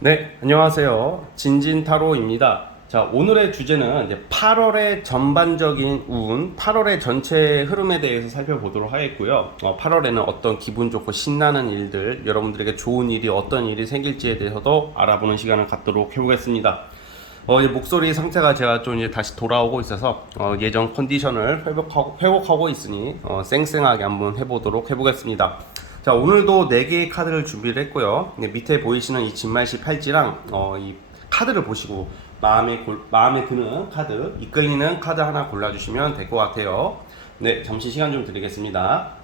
네, 안녕하세요. 진진타로입니다. 자, 오늘의 주제는 이제 8월의 전반적인 운, 8월의 전체 흐름에 대해서 살펴보도록 하겠고요. 8월에는 어떤 기분 좋고 신나는 일들, 여러분들에게 좋은 일이 어떤 일이 생길지에 대해서도 알아보는 시간을 갖도록 해보겠습니다. 이제 목소리 상태가 제가 좀 이제 다시 돌아오고 있어서 예전 컨디션을 회복하고 있으니 쌩쌩하게 한번 해보겠습니다. 자, 오늘도 4개의 카드를 준비를 했고요. 밑에 보이시는 이 진말시 팔찌랑 이 카드를 보시고 마음에 드는 카드, 이끌리는 카드 하나 골라주시면 될 것 같아요. 네, 잠시 시간 좀 드리겠습니다.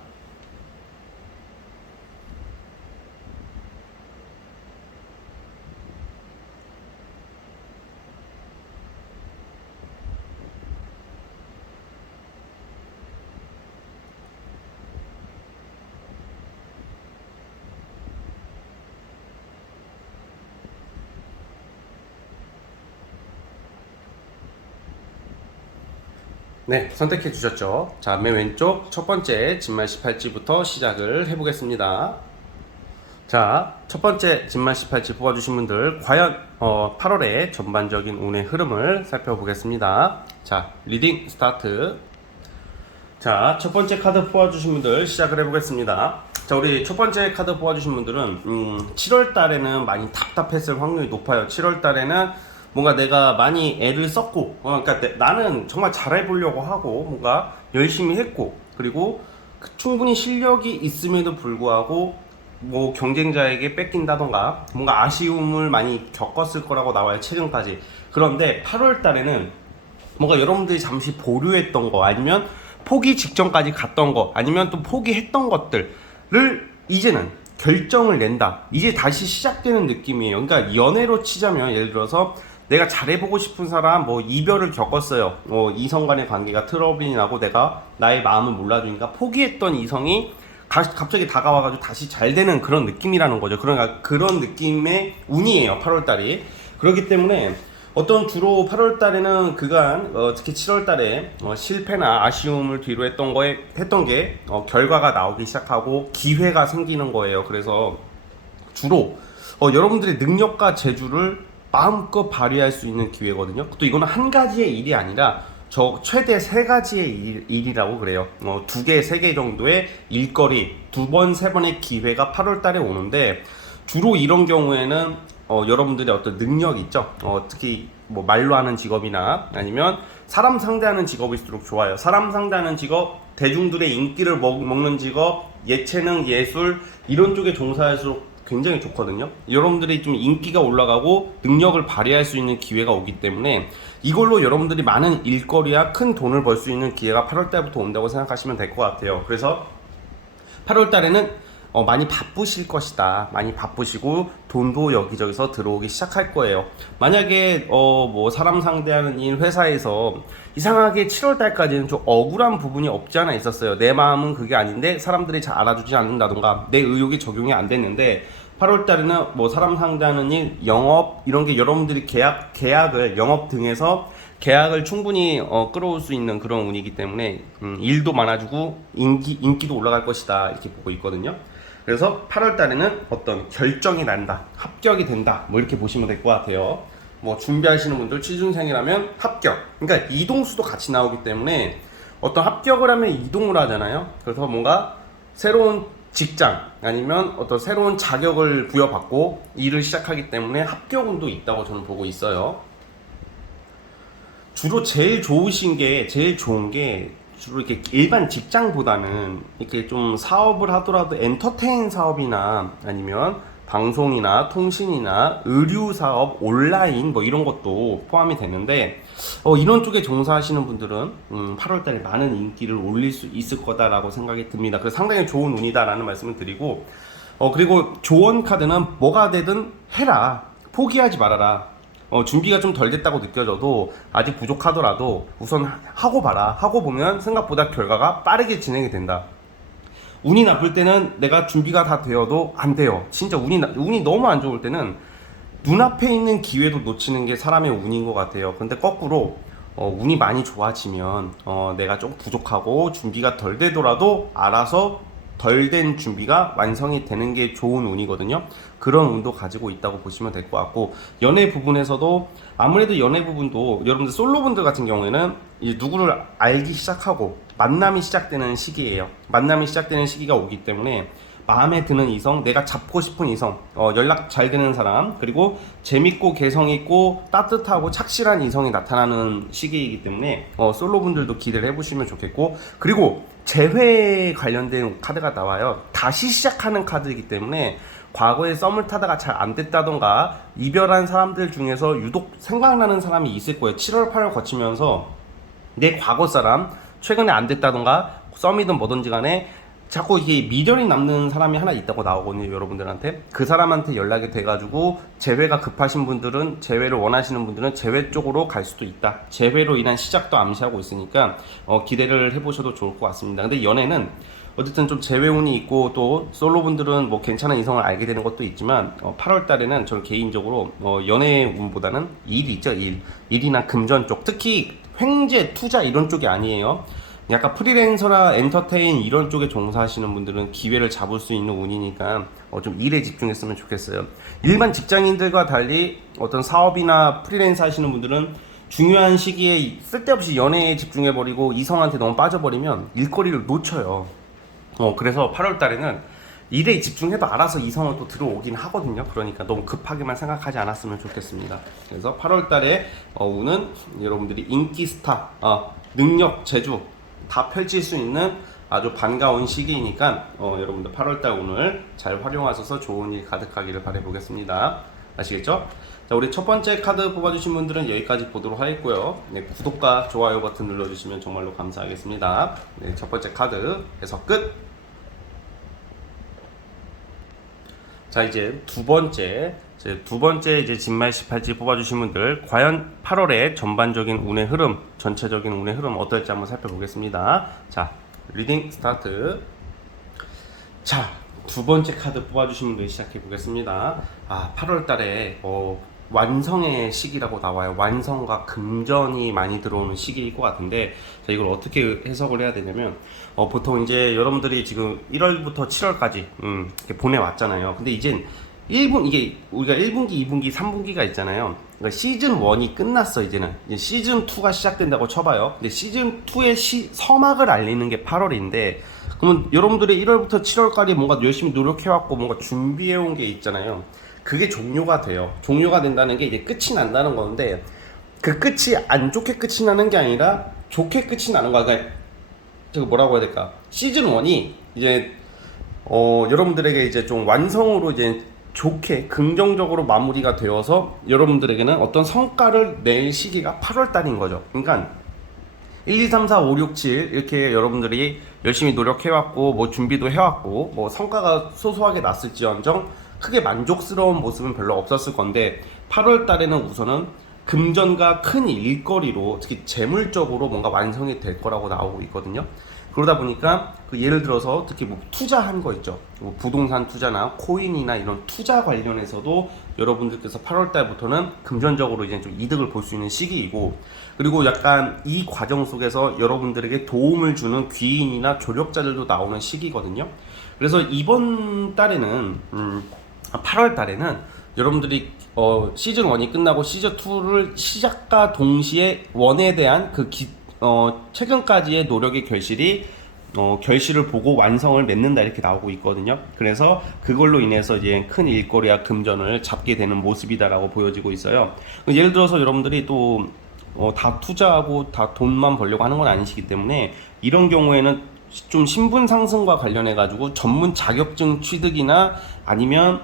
네, 선택해 주셨죠? 자, 맨 왼쪽 첫 번째 진말시 팔찌부터 시작을 해보겠습니다. 자, 첫 번째 진말시 팔찌 뽑아주신 분들 과연 8월의 전반적인 운의 흐름을 살펴보겠습니다. 자, 리딩 스타트. 자, 첫 번째 카드 뽑아주신 분들 시작을 해보겠습니다. 자, 우리 첫 번째 카드 뽑아주신 분들은 7월 달에는 많이 답답했을 확률이 높아요. 7월 달에는 뭔가 내가 많이 애를 썼고, 그러니까 나는 정말 잘해보려고 하고, 뭔가 열심히 했고, 그리고 충분히 실력이 있음에도 불구하고, 뭐 경쟁자에게 뺏긴다던가, 뭔가 아쉬움을 많이 겪었을 거라고 나와요, 최근까지. 그런데 8월 달에는 뭔가 여러분들이 잠시 보류했던 거, 아니면 포기 직전까지 갔던 거, 아니면 또 포기했던 것들을 이제는 결정을 낸다. 이제 다시 시작되는 느낌이에요. 그러니까 연애로 치자면 예를 들어서 내가 잘해보고 싶은 사람, 뭐 이별을 겪었어요. 이성 간의 관계가 트러블이 나고 내가 나의 마음을 몰라주니까 포기했던 이성이 갑자기 다가와가지고 다시 잘 되는 그런 느낌이라는 거죠. 그러니까 그런 느낌의 운이에요, 8월달이. 그렇기 때문에 주로 8월달에는 그간 특히 7월달에 실패나 아쉬움을 뒤로 했던 게 결과가 나오기 시작하고 기회가 생기는 거예요. 그래서 주로 여러분들의 능력과 재주를 마음껏 발휘할 수 있는 기회거든요. 또 이거는 한 가지의 일이 아니라 최대 3가지의 일이라고 그래요. 2개, 3개 정도의 일거리, 2번, 3번의 기회가 8월 달에 오는데, 주로 이런 경우에는 여러분들의 어떤 능력이 있죠. 특히 뭐 말로 하는 직업이나 아니면 사람 상대하는 직업일수록 좋아요. 사람 상대하는 직업, 대중들의 인기를 먹는 직업, 예체능, 예술 이런 쪽에 종사할수록 굉장히 좋거든요. 여러분들이 좀 인기가 올라가고 능력을 발휘할 수 있는 기회가 오기 때문에 이걸로 여러분들이 많은 일거리와 큰 돈을 벌 수 있는 기회가 8월 달부터 온다고 생각하시면 될 것 같아요. 그래서 8월 달에는 많이 바쁘실 것이다. 많이 바쁘시고 돈도 여기저기서 들어오기 시작할 거예요. 만약에 뭐 사람 상대하는 일 회사에서 이상하게 7월 달까지는 좀 억울한 부분이 없지 않아 있었어요. 내 마음은 그게 아닌데 사람들이 잘 알아주지 않는다던가 내 의욕이 적용이 안 됐는데 8월 달에는 뭐 사람 상대하는 일, 영업 이런 게 여러분들이 계약을 영업 등에서 계약을 충분히 끌어올 수 있는 그런 운이기 때문에 일도 많아지고 인기도 올라갈 것이다 이렇게 보고 있거든요. 그래서 8월 달에는 어떤 결정이 난다, 합격이 된다, 뭐 이렇게 보시면 될 것 같아요. 뭐 준비하시는 분들 취준생이라면 합격. 그러니까 이동수도 같이 나오기 때문에 어떤 합격을 하면 이동을 하잖아요. 그래서 뭔가 새로운 직장 아니면 어떤 새로운 자격을 부여받고 일을 시작하기 때문에 합격운도 있다고 저는 보고 있어요. 주로 제일 좋은 게 주로 이렇게 일반 직장보다는 이렇게 좀 사업을 하더라도 엔터테인 사업이나 아니면 방송이나 통신이나 의류 사업, 온라인 뭐 이런 것도 포함이 되는데 이런 쪽에 종사하시는 분들은 8월달에 많은 인기를 올릴 수 있을 거다라고 생각이 듭니다. 그래서 상당히 좋은 운이다라는 말씀을 드리고 그리고 조언 카드는 뭐가 되든 해라, 포기하지 말아라. 준비가 좀 덜 됐다고 느껴져도 아직 부족하더라도 우선 하고 봐라. 하고 보면 생각보다 결과가 빠르게 진행이 된다. 운이 나쁠 때는 내가 준비가 다 되어도 안 돼요. 진짜 운이 너무 안 좋을 때는 눈앞에 있는 기회도 놓치는 게 사람의 운인 것 같아요. 근데 거꾸로 운이 많이 좋아지면 내가 좀 부족하고 준비가 덜 되더라도 알아서 덜 된 준비가 완성이 되는 게 좋은 운이거든요. 그런 운도 가지고 있다고 보시면 될 것 같고, 연애 부분에서도 아무래도 연애 부분도 여러분들 솔로분들 같은 경우에는 이제 누구를 알기 시작하고 만남이 시작되는 시기예요. 만남이 시작되는 시기가 오기 때문에 마음에 드는 이성, 내가 잡고 싶은 이성, 연락 잘 되는 사람, 그리고 재밌고 개성있고 따뜻하고 착실한 이성이 나타나는 시기이기 때문에 솔로분들도 기대를 해보시면 좋겠고, 그리고 재회 관련된 카드가 나와요. 다시 시작하는 카드이기 때문에 과거에 썸을 타다가 잘 안 됐다던가 이별한 사람들 중에서 유독 생각나는 사람이 있을 거예요. 7월, 8월 거치면서 내 과거 사람, 최근에 안 됐다던가 썸이든 뭐든지 간에 자꾸 이게 미련이 남는 사람이 하나 있다고 나오거든요. 여러분들한테 그 사람한테 연락이 돼가지고 재회가 급하신 분들은, 재회를 원하시는 분들은 재회 쪽으로 갈 수도 있다. 재회로 인한 시작도 암시하고 있으니까 기대를 해보셔도 좋을 것 같습니다. 근데 연애는 어쨌든 좀 재회운이 있고, 또 솔로분들은 뭐 괜찮은 이성을 알게 되는 것도 있지만 8월 달에는 저는 개인적으로 연애운보다는 일 있죠. 일이나 금전 쪽, 특히 횡재, 투자 이런 쪽이 아니에요. 약간 프리랜서나 엔터테인 이런 쪽에 종사하시는 분들은 기회를 잡을 수 있는 운이니까 좀 일에 집중했으면 좋겠어요. 일반 직장인들과 달리 어떤 사업이나 프리랜서 하시는 분들은 중요한 시기에 쓸데없이 연애에 집중해버리고 이성한테 너무 빠져버리면 일거리를 놓쳐요. 그래서 8월 달에는 일에 집중해도 알아서 이성은 또 들어오긴 하거든요. 그러니까 너무 급하게만 생각하지 않았으면 좋겠습니다. 그래서 8월 달에 운은 여러분들이 인기 스타, 능력, 재주 다 펼칠 수 있는 아주 반가운 시기이니까 여러분들 8월달 오늘 잘 활용하셔서 좋은 일 가득하기를 바라보겠습니다. 아시겠죠? 자, 우리 첫 번째 카드 뽑아주신 분들은 여기까지 보도록 하겠고요. 네, 구독과 좋아요 버튼 눌러주시면 정말로 감사하겠습니다. 네, 첫 번째 카드 해석 끝. 자, 이제 두 번째 이제 진말 18지 뽑아주신 분들, 과연 8월의 전반적인 운의 흐름, 전체적인 운의 흐름 어떨지 한번 살펴보겠습니다. 자, 리딩 스타트. 자, 두 번째 카드 뽑아주신 분들 시작해 보겠습니다. 8월 달에 완성의 시기라고 나와요. 완성과 금전이 많이 들어오는 시기일 것 같은데, 자, 이걸 어떻게 해석을 해야 되냐면, 보통 이제 여러분들이 지금 1월부터 7월까지 이렇게 보내왔잖아요. 근데 이젠 이게 우리가 1분기, 2분기, 3분기가 있잖아요. 그러니까 시즌 1이 끝났어. 이제 시즌 2가 시작된다고 쳐봐요. 근데 시즌 2의 서막을 알리는 게 8월인데, 그러면 여러분들이 1월부터 7월까지 뭔가 열심히 노력해왔고 뭔가 준비해온 게 있잖아요. 그게 종료가 돼요. 종료가 된다는 게 이제 끝이 난다는 건데, 그 끝이 안 좋게 끝이 나는 게 아니라 좋게 끝이 나는 거야. 그러니까 저거 뭐라고 해야 될까? 시즌 1이 이제 여러분들에게 이제 좀 완성으로 이제 좋게 긍정적으로 마무리가 되어서 여러분들에게는 어떤 성과를 낼 시기가 8월 달인 거죠. 그러니까 1, 2, 3, 4, 5, 6, 7 이렇게 여러분들이 열심히 노력해왔고 뭐 준비도 해왔고 뭐 성과가 소소하게 났을지언정 크게 만족스러운 모습은 별로 없었을 건데, 8월 달에는 우선은 금전과 큰 일거리로 특히 재물적으로 뭔가 완성이 될 거라고 나오고 있거든요. 그러다 보니까 예를 들어서 특히 뭐 투자한 거 있죠. 뭐 부동산 투자나 코인이나 이런 투자 관련해서도 여러분들께서 8월 달부터는 금전적으로 이제 좀 이득을 볼 수 있는 시기이고, 그리고 약간 이 과정 속에서 여러분들에게 도움을 주는 귀인이나 조력자들도 나오는 시기거든요. 그래서 이번 달에는 8월 달에는 여러분들이 시즌 1이 끝나고 시즌 2를 시작과 동시에 1에 대한 최근까지의 노력의 결실을 보고 완성을 맺는다 이렇게 나오고 있거든요. 그래서 그걸로 인해서 이제 큰 일거리와 금전을 잡게 되는 모습이다라고 보여지고 있어요. 예를 들어서 여러분들이 또 다 투자하고 다 돈만 벌려고 하는 건 아니시기 때문에, 이런 경우에는 좀 신분 상승과 관련해 가지고 전문 자격증 취득이나 아니면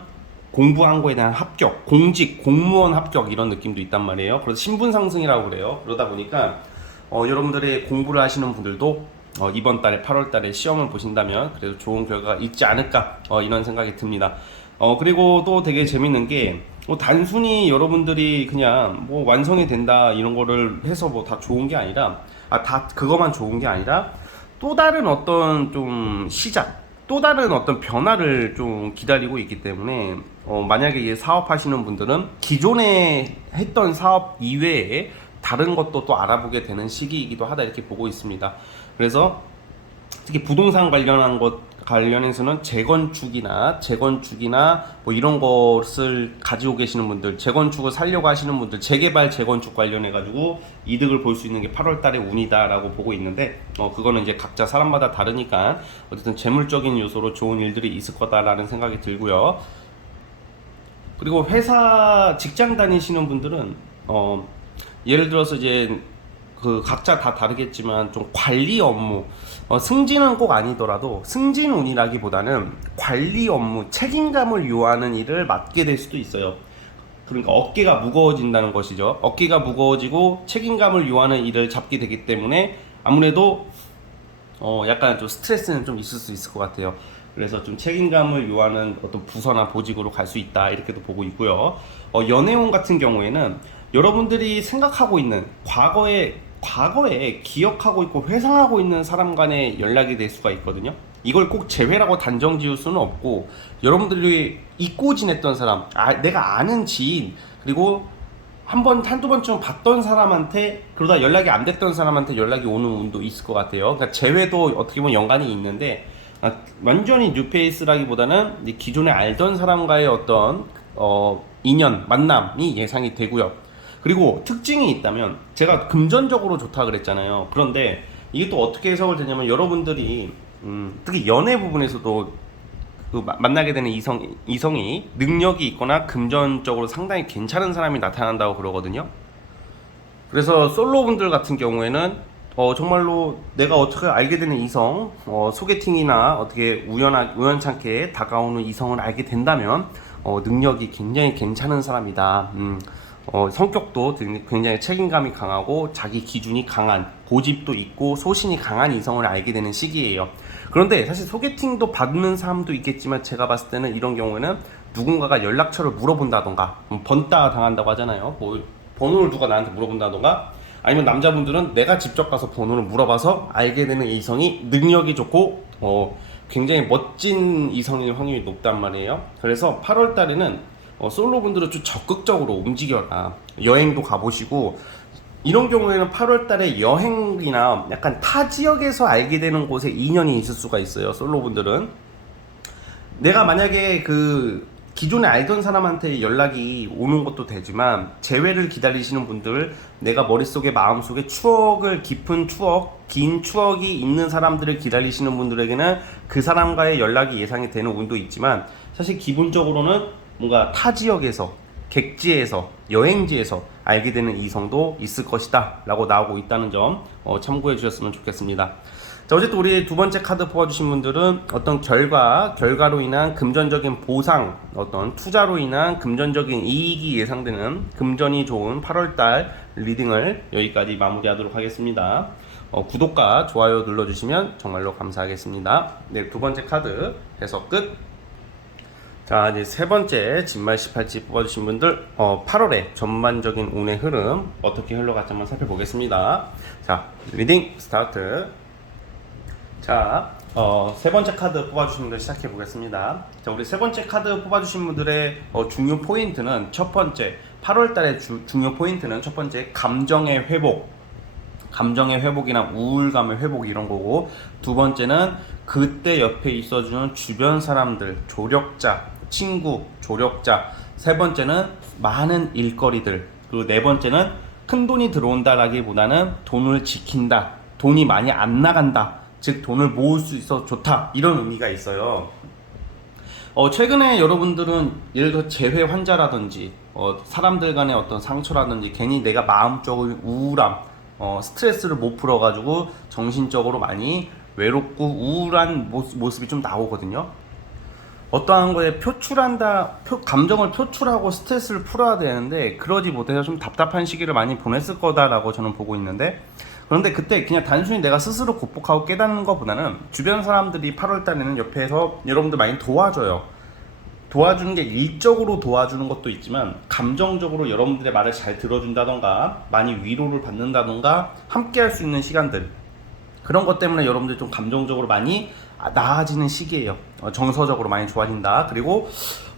공부한 거에 대한 합격, 공직, 공무원 합격 이런 느낌도 있단 말이에요. 그래서 신분 상승이라고 그래요. 그러다 보니까 여러분들이 공부를 하시는 분들도 이번 달에 8월 달에 시험을 보신다면 그래도 좋은 결과가 있지 않을까 이런 생각이 듭니다. 그리고 또 되게 재밌는 게 단순히 여러분들이 그냥 뭐 완성이 된다 이런 거를 해서 뭐 다 좋은 게 아니라 다 그거만 좋은 게 아니라 또 다른 어떤 좀 시작, 또 다른 어떤 변화를 좀 기다리고 있기 때문에 만약에 사업하시는 분들은 기존에 했던 사업 이외에 다른 것도 또 알아보게 되는 시기이기도 하다 이렇게 보고 있습니다. 그래서 특히 부동산 관련한 것 관련해서는 재건축이나 뭐 이런 것을 가지고 계시는 분들, 재건축을 살려고 하시는 분들, 재개발 재건축 관련해 가지고 이득을 볼 수 있는 게 8월 달의 운이다라고 보고 있는데, 그거는 이제 각자 사람마다 다르니까 어쨌든 재물적인 요소로 좋은 일들이 있을 거다라는 생각이 들고요. 그리고 회사 직장 다니시는 분들은 예를 들어서 이제 그 각자 다 다르겠지만 좀 관리 업무, 승진은 꼭 아니더라도 승진운이라기보다는 관리 업무, 책임감을 요하는 일을 맡게 될 수도 있어요. 그러니까 어깨가 무거워진다는 것이죠. 어깨가 무거워지고 책임감을 요하는 일을 잡게 되기 때문에 아무래도 약간 좀 스트레스는 좀 있을 수 있을 것 같아요. 그래서 좀 책임감을 요하는 어떤 부서나 보직으로 갈 수 있다, 이렇게도 보고 있고요. 연애운 같은 경우에는 여러분들이 생각하고 있는 과거에 기억하고 있고 회상하고 있는 사람 간의 연락이 될 수가 있거든요. 이걸 꼭 재회라고 단정 지을 수는 없고, 여러분들이 잊고 지냈던 사람, 내가 아는 지인, 그리고 한두 번쯤 봤던 사람한테, 그러다 연락이 안 됐던 사람한테 연락이 오는 운도 있을 것 같아요. 그러니까 재회도 어떻게 보면 연관이 있는데, 완전히 뉴페이스라기보다는 기존에 알던 사람과의 어떤 인연, 만남이 예상이 되고요. 그리고 특징이 있다면, 제가 금전적으로 좋다 그랬잖아요. 그런데 이게 또 어떻게 해석을 되냐면, 여러분들이 특히 연애 부분에서도 만나게 되는 이성이 능력이 있거나 금전적으로 상당히 괜찮은 사람이 나타난다고 그러거든요. 그래서 솔로분들 같은 경우에는 정말로 내가 어떻게 알게 되는 이성, 소개팅이나 어떻게 우연찮게 다가오는 이성을 알게 된다면 능력이 굉장히 괜찮은 사람이다. 성격도 굉장히 책임감이 강하고 자기 기준이 강한, 고집도 있고 소신이 강한 이성을 알게 되는 시기예요. 그런데 사실 소개팅도 받는 사람도 있겠지만, 제가 봤을 때는 이런 경우에는 누군가가 연락처를 물어본다던가, 번따 당한다고 하잖아요. 뭐 번호를 누가 나한테 물어본다던가, 아니면 남자분들은 내가 직접 가서 번호를 물어봐서 알게 되는 이성이 능력이 좋고 굉장히 멋진 이성일 확률이 높단 말이에요. 그래서 8월 달에는 솔로분들은 좀 적극적으로 움직여라. 여행도 가보시고, 이런 경우에는 8월 달에 여행이나 약간 타 지역에서 알게 되는 곳에 인연이 있을 수가 있어요. 솔로분들은 내가 만약에 기존에 알던 사람한테 연락이 오는 것도 되지만, 재회를 기다리시는 분들, 내가 머릿속에 마음속에 깊은 추억, 긴 추억이 있는 사람들을 기다리시는 분들에게는 그 사람과의 연락이 예상이 되는 운도 있지만, 사실 기본적으로는 뭔가 타 지역에서, 객지에서, 여행지에서 알게 되는 이성도 있을 것이다 라고 나오고 있다는 점 참고해 주셨으면 좋겠습니다. 자, 어쨌든 우리 두 번째 카드 뽑아주신 분들은 어떤 결과로 인한 금전적인 보상, 어떤 투자로 인한 금전적인 이익이 예상되는 금전이 좋은 8월달 리딩을 여기까지 마무리하도록 하겠습니다. 구독과 좋아요 눌러주시면 정말로 감사하겠습니다. 네, 두 번째 카드 해석 끝. 자, 이제 세 번째 진말 18지 뽑아주신 분들 8월의 전반적인 운의 흐름 어떻게 흘러갈지 한번 살펴보겠습니다. 자, 리딩 스타트. 자, 세 번째 카드 뽑아주신 분들 시작해 보겠습니다. 자, 우리 세 번째 카드 뽑아주신 분들의 중요 포인트는, 첫 번째 8월 달의 중요 포인트는 첫 번째 감정의 회복이나 우울감의 회복, 이런 거고, 두 번째는 그때 옆에 있어주는 주변 사람들, 조력자, 친구, 조력자, 세 번째는 많은 일거리들, 그리고 네 번째는 큰 돈이 들어온다라기보다는 돈을 지킨다, 돈이 많이 안 나간다, 즉 돈을 모을 수 있어 좋다, 이런 의미가 있어요. 최근에 여러분들은 예를 들어 재회 환자라든지 사람들 간의 어떤 상처라든지, 괜히 내가 마음적인 우울함, 스트레스를 못 풀어가지고 정신적으로 많이 외롭고 우울한 모습이 좀 나오거든요. 어떠한 거에 감정을 표출하고 스트레스를 풀어야 되는데, 그러지 못해서 좀 답답한 시기를 많이 보냈을 거다라고 저는 보고 있는데, 그런데 그때 그냥 단순히 내가 스스로 극복하고 깨닫는 것보다는 주변 사람들이 8월 달에는 옆에서 여러분들 많이 도와줘요. 도와주는 게 일적으로 도와주는 것도 있지만, 감정적으로 여러분들의 말을 잘 들어준다던가, 많이 위로를 받는다던가, 함께 할 수 있는 시간들, 그런 것 때문에 여러분들 좀 감정적으로 많이 나아지는 시기예요. 정서적으로 많이 좋아진다. 그리고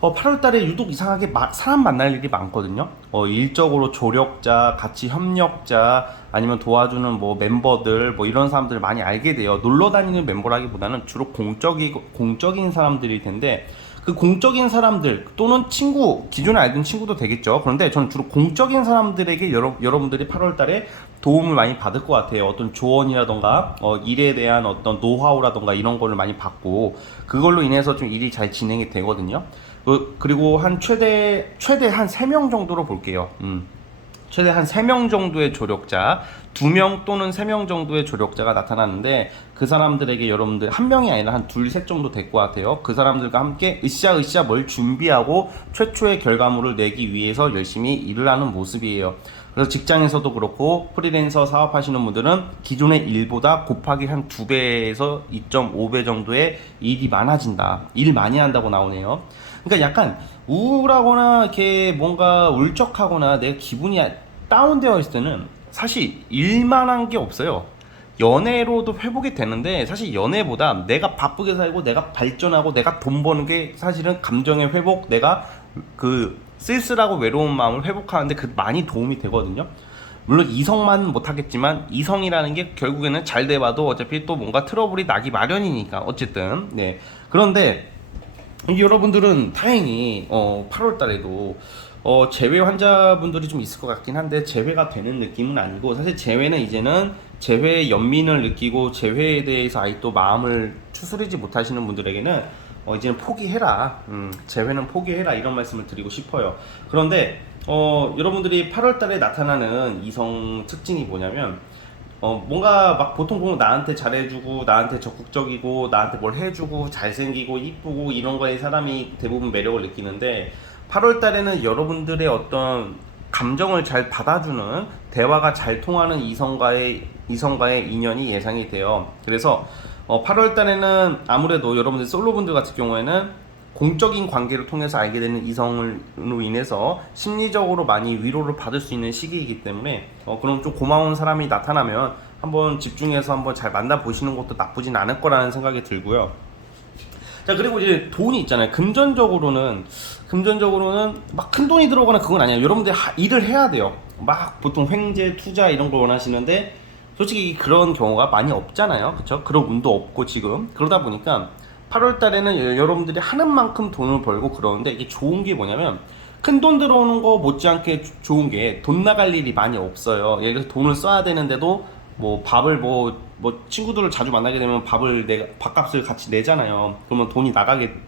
8월달에 유독 이상하게 사람 만날 일이 많거든요. 일적으로 조력자, 같이 협력자, 아니면 도와주는 뭐 멤버들, 뭐 이런 사람들을 많이 알게 돼요. 놀러 다니는 멤버라기보다는 주로 공적인 사람들일 텐데, 그 공적인 사람들 또는 친구, 기존에 알던 친구도 되겠죠. 그런데 저는 주로 공적인 사람들에게 여러분들이 8월달에 도움을 많이 받을 것 같아요. 어떤 조언이라던가 일에 대한 어떤 노하우라던가 이런 거를 많이 받고, 그걸로 인해서 좀 일이 잘 진행이 되거든요. 그리고 한 최대 한 3명 정도로 볼게요. 최대 한 3명 정도의 조력자, 2명 또는 3명 정도의 조력자가 나타나는데, 그 사람들에게 여러분들 한 명이 아니라 한 둘, 셋 정도 될 것 같아요. 그 사람들과 함께 으쌰으쌰 뭘 준비하고 최초의 결과물을 내기 위해서 열심히 일을 하는 모습이에요. 그래서 직장에서도 그렇고 프리랜서 사업하시는 분들은 기존의 일보다 곱하기 한 2배에서 2.5배 정도의 일이 많아진다. 일 많이 한다고 나오네요. 그러니까 약간 우울하거나 이렇게 뭔가 울적하거나 내 기분이 다운되어 있을 때는 사실 일만한 게 없어요. 연애로도 회복이 되는데, 사실 연애보다 내가 바쁘게 살고 내가 발전하고 내가 돈 버는 게 사실은 감정의 회복, 내가 그 쓸쓸하고 외로운 마음을 회복하는데 그 많이 도움이 되거든요. 물론 이성만 못하겠지만, 이성이라는 게 결국에는 잘 돼봐도 어차피 또 뭔가 트러블이 나기 마련이니까 어쨌든. 네. 그런데 여러분들은 다행히 8월 달에도 재회 환자분들이 좀 있을 것 같긴 한데, 재회가 되는 느낌은 아니고, 사실 재회는 이제는 재회의 연민을 느끼고 재회에 대해서 아직 또 마음을 추스리지 못하시는 분들에게는 이제는 포기해라. 재회는 포기해라, 이런 말씀을 드리고 싶어요. 그런데 여러분들이 8월 달에 나타나는 이성 특징이 뭐냐면, 뭔가 막 보통 보면 나한테 잘해주고 나한테 적극적이고 나한테 뭘 해주고 잘생기고 이쁘고 이런 거에 사람이 대부분 매력을 느끼는데, 8월 달에는 여러분들의 어떤 감정을 잘 받아주는, 대화가 잘 통하는 이성과의 인연이 예상이 돼요. 그래서 8월 달에는 아무래도 여러분들 솔로분들 같은 경우에는 공적인 관계를 통해서 알게 되는 이성으로 인해서 심리적으로 많이 위로를 받을 수 있는 시기이기 때문에 그럼 좀 고마운 사람이 나타나면 한번 집중해서 한번 잘 만나보시는 것도 나쁘진 않을 거라는 생각이 들고요. 자, 그리고 이제 돈이 있잖아요. 금전적으로는 막 큰 돈이 들어오거나 그건 아니에요. 여러분들 일을 해야 돼요. 막 보통 횡재, 투자 이런 걸 원하시는데 솔직히 그런 경우가 많이 없잖아요. 그쵸? 그런 운도 없고 지금. 그러다 보니까 8월 달에는 여러분들이 하는 만큼 돈을 벌고 그러는데, 이게 좋은 게 뭐냐면, 큰 돈 들어오는 거 못지않게 좋은 게 돈 나갈 일이 많이 없어요. 예를 들어서 돈을 써야 되는데도 뭐 밥을 뭐 친구들을 자주 만나게 되면 밥값을 같이 내잖아요. 그러면 돈이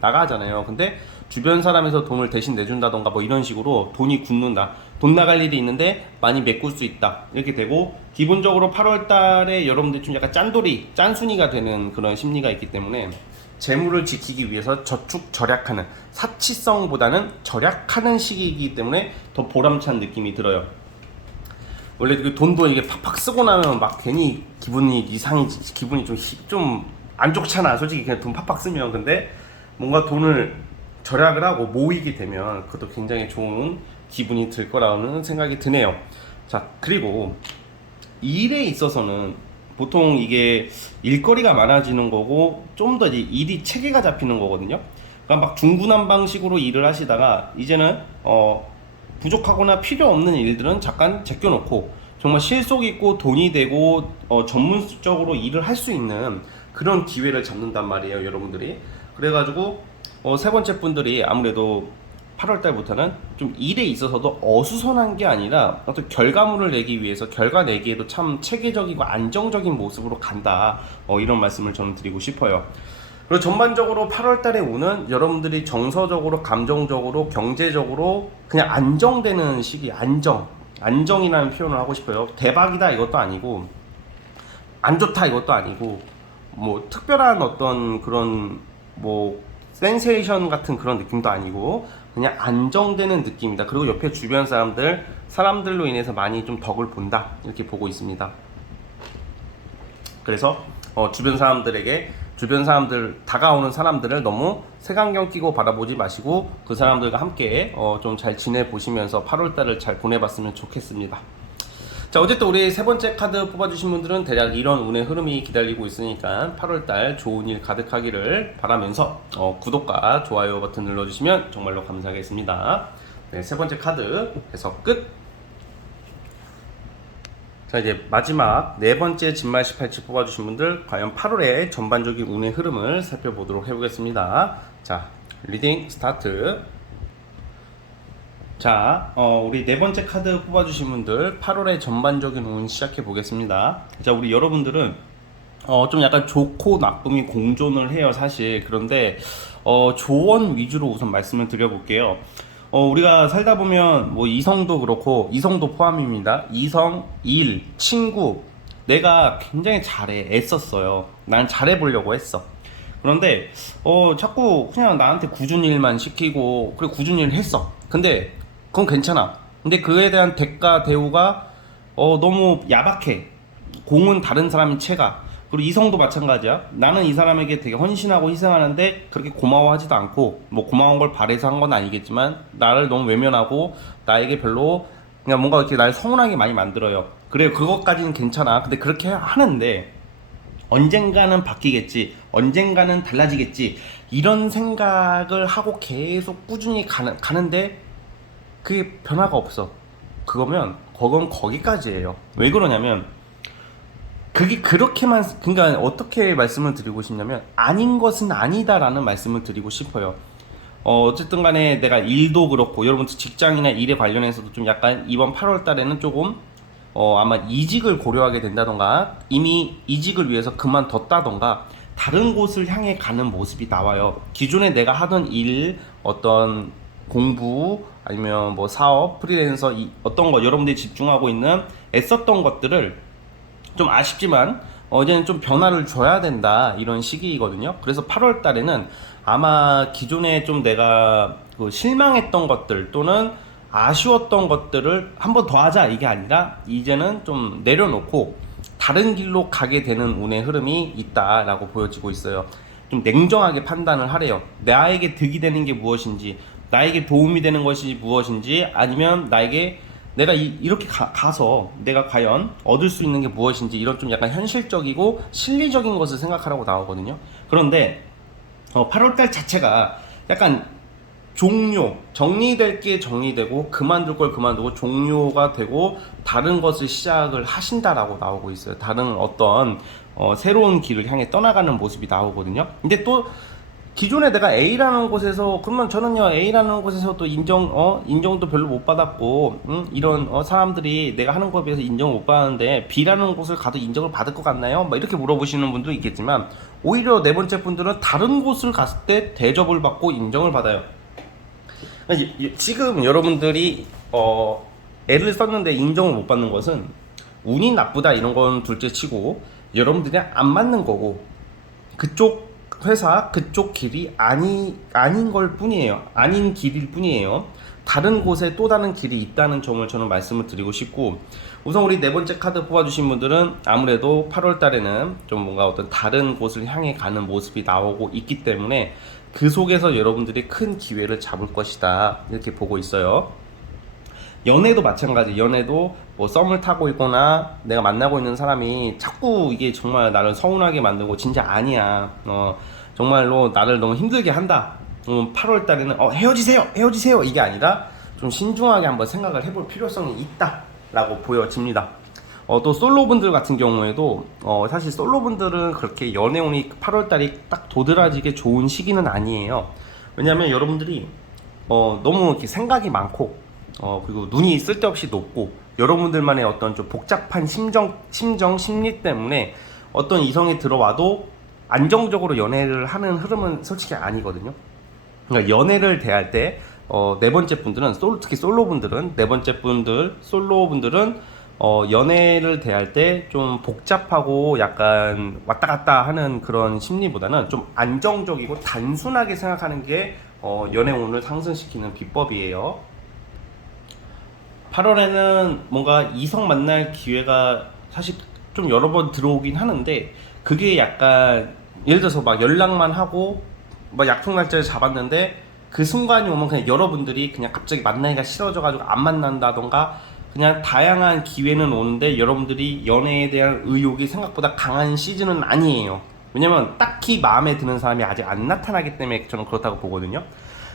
나가잖아요. 근데 주변 사람에서 돈을 대신 내준다던가 뭐 이런 식으로 돈이 굳는다. 돈 나갈 일이 있는데 많이 메꿀 수 있다. 이렇게 되고, 기본적으로 8월 달에 여러분들이 좀 약간 짠순이가 되는 그런 심리가 있기 때문에, 재물을 지키기 위해서 저축 절약하는, 사치성보다는 절약하는 시기이기 때문에 더 보람찬 느낌이 들어요. 원래 그 돈도 이게 팍팍 쓰고 나면 막 괜히 기분이 이상해지, 기분이 좀 안 좋잖아. 솔직히 그냥 돈 팍팍 쓰면. 근데 뭔가 돈을 절약을 하고 모이게 되면 그것도 굉장히 좋은 기분이 들 거라는 생각이 드네요. 자, 그리고 일에 있어서는 보통 이게 일거리가 많아지는 거고, 좀 더 일이 체계가 잡히는 거거든요. 그러니까 막 중구난방식으로 일을 하시다가 이제는 부족하거나 필요 없는 일들은 잠깐 제껴놓고 정말 실속 있고 돈이 되고 전문적으로 일을 할 수 있는 그런 기회를 잡는단 말이에요, 여러분들이. 그래가지고 세 번째 분들이 아무래도 8월 달부터는 좀 일에 있어서도 어수선한 게 아니라 어떤 결과물을 내기 위해서 결과 내기에도 참 체계적이고 안정적인 모습으로 간다, 이런 말씀을 저는 드리고 싶어요. 그리고 전반적으로 8월 달에 오는 여러분들이 정서적으로, 감정적으로, 경제적으로 그냥 안정되는 시기, 안정이라는 표현을 하고 싶어요. 대박이다 이것도 아니고, 안 좋다 이것도 아니고, 뭐 특별한 어떤 그런 뭐 센세이션 같은 그런 느낌도 아니고, 그냥 안정되는 느낌이다. 그리고 옆에 주변 사람들로 인해서 많이 좀 덕을 본다, 이렇게 보고 있습니다. 그래서 주변 다가오는 사람들을 너무 색안경 끼고 바라보지 마시고 그 사람들과 함께 좀 잘 지내보시면서 8월달을 잘 보내봤으면 좋겠습니다. 자, 어쨌든 우리 세 번째 카드 뽑아주신 분들은 대략 이런 운의 흐름이 기다리고 있으니까 8월달 좋은 일 가득하기를 바라면서 구독과 좋아요 버튼 눌러주시면 정말로 감사하겠습니다. 네, 세 번째 카드 해석 끝. 자, 이제 마지막 네 번째 진말 18치 뽑아주신 분들 과연 8월의 전반적인 운의 흐름을 살펴보도록 해보겠습니다. 자, 리딩 스타트. 자, 우리 네 번째 카드 뽑아주신 분들 8월의 전반적인 운 시작해 보겠습니다. 자, 우리 여러분들은 좀 약간 좋고 나쁨이 공존을 해요, 사실. 그런데 조언 위주로 우선 말씀을 드려볼게요. 우리가 살다 보면 뭐 이성도 그렇고, 이성도 포함입니다. 이성, 일, 친구, 내가 굉장히 잘해, 애썼어요. 난 잘해보려고 했어. 그런데 자꾸 그냥 나한테 굳은 일만 시키고, 그래 굳은 일 했어. 근데 그건 괜찮아. 근데 그에 대한 대가 대우가 너무 야박해. 공은 다른 사람이 채가. 그리고 이성도 마찬가지야. 나는 이 사람에게 되게 헌신하고 희생하는데 그렇게 고마워하지도 않고, 뭐 고마운 걸 바래서 한 건 아니겠지만 나를 너무 외면하고 나에게 별로 그냥 뭔가 이렇게 날 서운하게 많이 만들어요. 그래요, 그것까지는 괜찮아. 근데 그렇게 하는데 언젠가는 바뀌겠지, 언젠가는 달라지겠지, 이런 생각을 하고 계속 꾸준히 가는데 그게 변화가 없어. 그건 거기까지예요. 왜 그러냐면 그게 그렇게만, 그러니까 어떻게 말씀을 드리고 싶냐면 아닌 것은 아니다라는 말씀을 드리고 싶어요. 어쨌든 간에 내가 일도 그렇고, 여러분 직장이나 일에 관련해서도 좀 약간 이번 8월 달에는 조금 아마 이직을 고려하게 된다던가, 이미 이직을 위해서 그만뒀다던가, 다른 곳을 향해 가는 모습이 나와요. 기존에 내가 하던 일, 어떤 공부, 아니면 뭐 사업, 프리랜서, 어떤 거 여러분들이 집중하고 있는 애썼던 것들을 좀 아쉽지만 이제는 좀 변화를 줘야 된다, 이런 시기이거든요. 그래서 8월 달에는 아마 기존에 좀 내가 실망했던 것들 또는 아쉬웠던 것들을 한 번 더 하자, 이게 아니라 이제는 좀 내려놓고 다른 길로 가게 되는 운의 흐름이 있다라고 보여지고 있어요. 좀 냉정하게 판단을 하래요. 나에게 득이 되는 게 무엇인지, 나에게 도움이 되는 것이 무엇인지, 아니면 내가 이렇게 가서 내가 과연 얻을 수 있는 게 무엇인지, 이런 좀 약간 현실적이고 실리적인 것을 생각하라고 나오거든요. 그런데 8월달 자체가 약간 정리될 게 정리되고, 그만둘 걸 그만두고 종료가 되고 다른 것을 시작을 하신다라고 나오고 있어요. 다른 어떤 새로운 길을 향해 떠나가는 모습이 나오거든요. 근데 또 기존에 내가 A라는 곳에서, 그러면 저는요 A라는 곳에서 또 인정도 별로 못 받았고, 이런 사람들이 내가 하는 거에 비해서 인정을 못 받았는데 B라는 곳을 가도 인정을 받을 것 같나요? 뭐 이렇게 물어보시는 분도 있겠지만, 오히려 네 번째 분들은 다른 곳을 갔을 때 대접을 받고 인정을 받아요. 지금 여러분들이 애를 썼는데 인정을 못 받는 것은 운이 나쁘다 이런 건 둘째 치고, 여러분들이 안 맞는 거고, 그쪽 회사, 그쪽 길이 아닌 걸 뿐이에요. 아닌 길일 뿐이에요. 다른 곳에 또 다른 길이 있다는 점을 저는 말씀을 드리고 싶고, 우선 우리 네 번째 카드 뽑아주신 분들은 아무래도 8월 달에는 좀 뭔가 어떤 다른 곳을 향해 가는 모습이 나오고 있기 때문에 그 속에서 여러분들이 큰 기회를 잡을 것이다, 이렇게 보고 있어요. 연애도 마찬가지. 연애도 뭐 썸을 타고 있거나 내가 만나고 있는 사람이 자꾸 이게 정말 나를 서운하게 만들고 진짜 아니야, 정말로 나를 너무 힘들게 한다, 8월 달에는 헤어지세요 이게 아니라 좀 신중하게 한번 생각을 해볼 필요성이 있다 라고 보여집니다. 또 솔로분들 같은 경우에도 사실 솔로분들은 그렇게 연애운이 8월달이 딱 도드라지게 좋은 시기는 아니에요. 왜냐면 여러분들이 너무 이렇게 생각이 많고, 그리고 눈이 쓸데없이 높고, 여러분들만의 어떤 좀 복잡한 심리 때문에 어떤 이성이 들어와도 안정적으로 연애를 하는 흐름은 솔직히 아니거든요. 그러니까 연애를 대할 때 네 번째 분들은 특히 솔로분들은, 네 번째 분들 솔로분들은 연애를 대할 때 좀 복잡하고 약간 왔다 갔다 하는 그런 심리보다는 좀 안정적이고 단순하게 생각하는 게 연애운을 상승시키는 비법이에요. 8월에는 뭔가 이성 만날 기회가 사실 좀 여러 번 들어오긴 하는데, 그게 약간 예를 들어서 막 연락만 하고 막 약속 날짜를 잡았는데 그 순간이 오면 그냥 여러분들이 그냥 갑자기 만나기가 싫어져가지고 안 만난다던가, 그냥 다양한 기회는 오는데 여러분들이 연애에 대한 의욕이 생각보다 강한 시즌은 아니에요. 왜냐면 딱히 마음에 드는 사람이 아직 안 나타나기 때문에 저는 그렇다고 보거든요.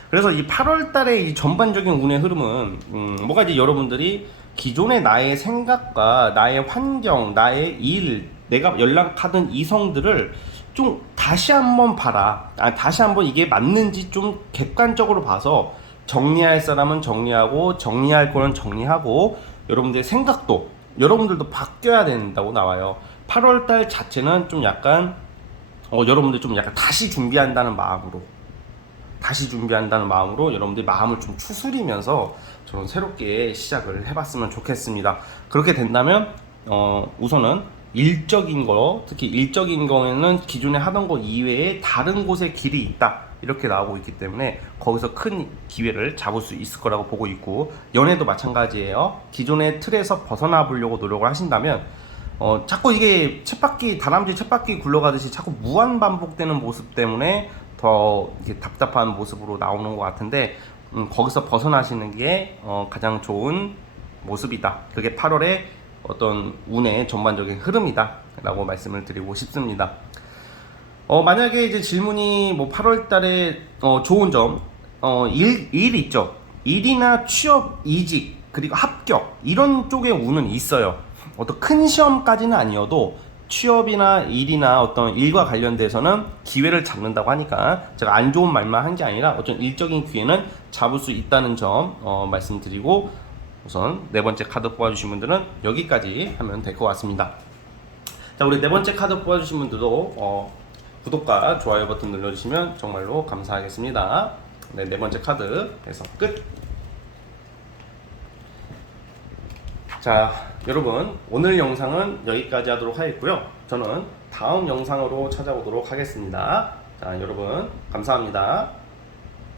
그래서 이 8월 달에 이 전반적인 운의 흐름은 뭐가 이제 여러분들이 기존의 나의 생각과 나의 환경, 나의 일, 내가 연락하던 이성들을 좀 다시 한번 봐라. 다시 한번 이게 맞는지 좀 객관적으로 봐서 정리할 사람은 정리하고 정리할 거는 정리하고 여러분들의 생각도 여러분들도 바뀌어야 된다고 나와요. 8월 달 자체는 좀 약간 여러분들 좀 약간 다시 준비한다는 마음으로 여러분들이 마음을 좀 추스리면서 저는 새롭게 시작을 해봤으면 좋겠습니다. 그렇게 된다면 우선은 일적인 거, 특히 일적인 거에는 기존에 하던 거 이외에 다른 곳에 길이 있다 이렇게 나오고 있기 때문에 거기서 큰 기회를 잡을 수 있을 거라고 보고 있고, 연애도 마찬가지예요. 기존의 틀에서 벗어나 보려고 노력을 하신다면 자꾸 이게 다람쥐 쳇바퀴 굴러가듯이 자꾸 무한 반복되는 모습 때문에 더 이렇게 답답한 모습으로 나오는 것 같은데, 거기서 벗어나시는 게 가장 좋은 모습이다. 그게 8월의 어떤 운의 전반적인 흐름이다 라고 말씀을 드리고 싶습니다. 만약에 이제 질문이 뭐 8월 달에 좋은 점, 일 있죠. 일이나 취업, 이직, 그리고 합격 이런 쪽의 운은 있어요. 어떤 큰 시험까지는 아니어도 취업이나 일이나 어떤 일과 관련돼서는 기회를 잡는다고 하니까 제가 안 좋은 말만 한 게 아니라 어떤 일적인 기회는 잡을 수 있다는 점 말씀드리고, 우선 네 번째 카드 뽑아주신 분들은 여기까지 하면 될 것 같습니다. 자, 우리 네 번째 카드 뽑아주신 분들도 구독과 좋아요 버튼 눌러주시면 정말로 감사하겠습니다. 네, 네 번째 카드 해서 끝. 자, 여러분 오늘 영상은 여기까지 하도록 하겠고요. 저는 다음 영상으로 찾아오도록 하겠습니다. 자, 여러분 감사합니다.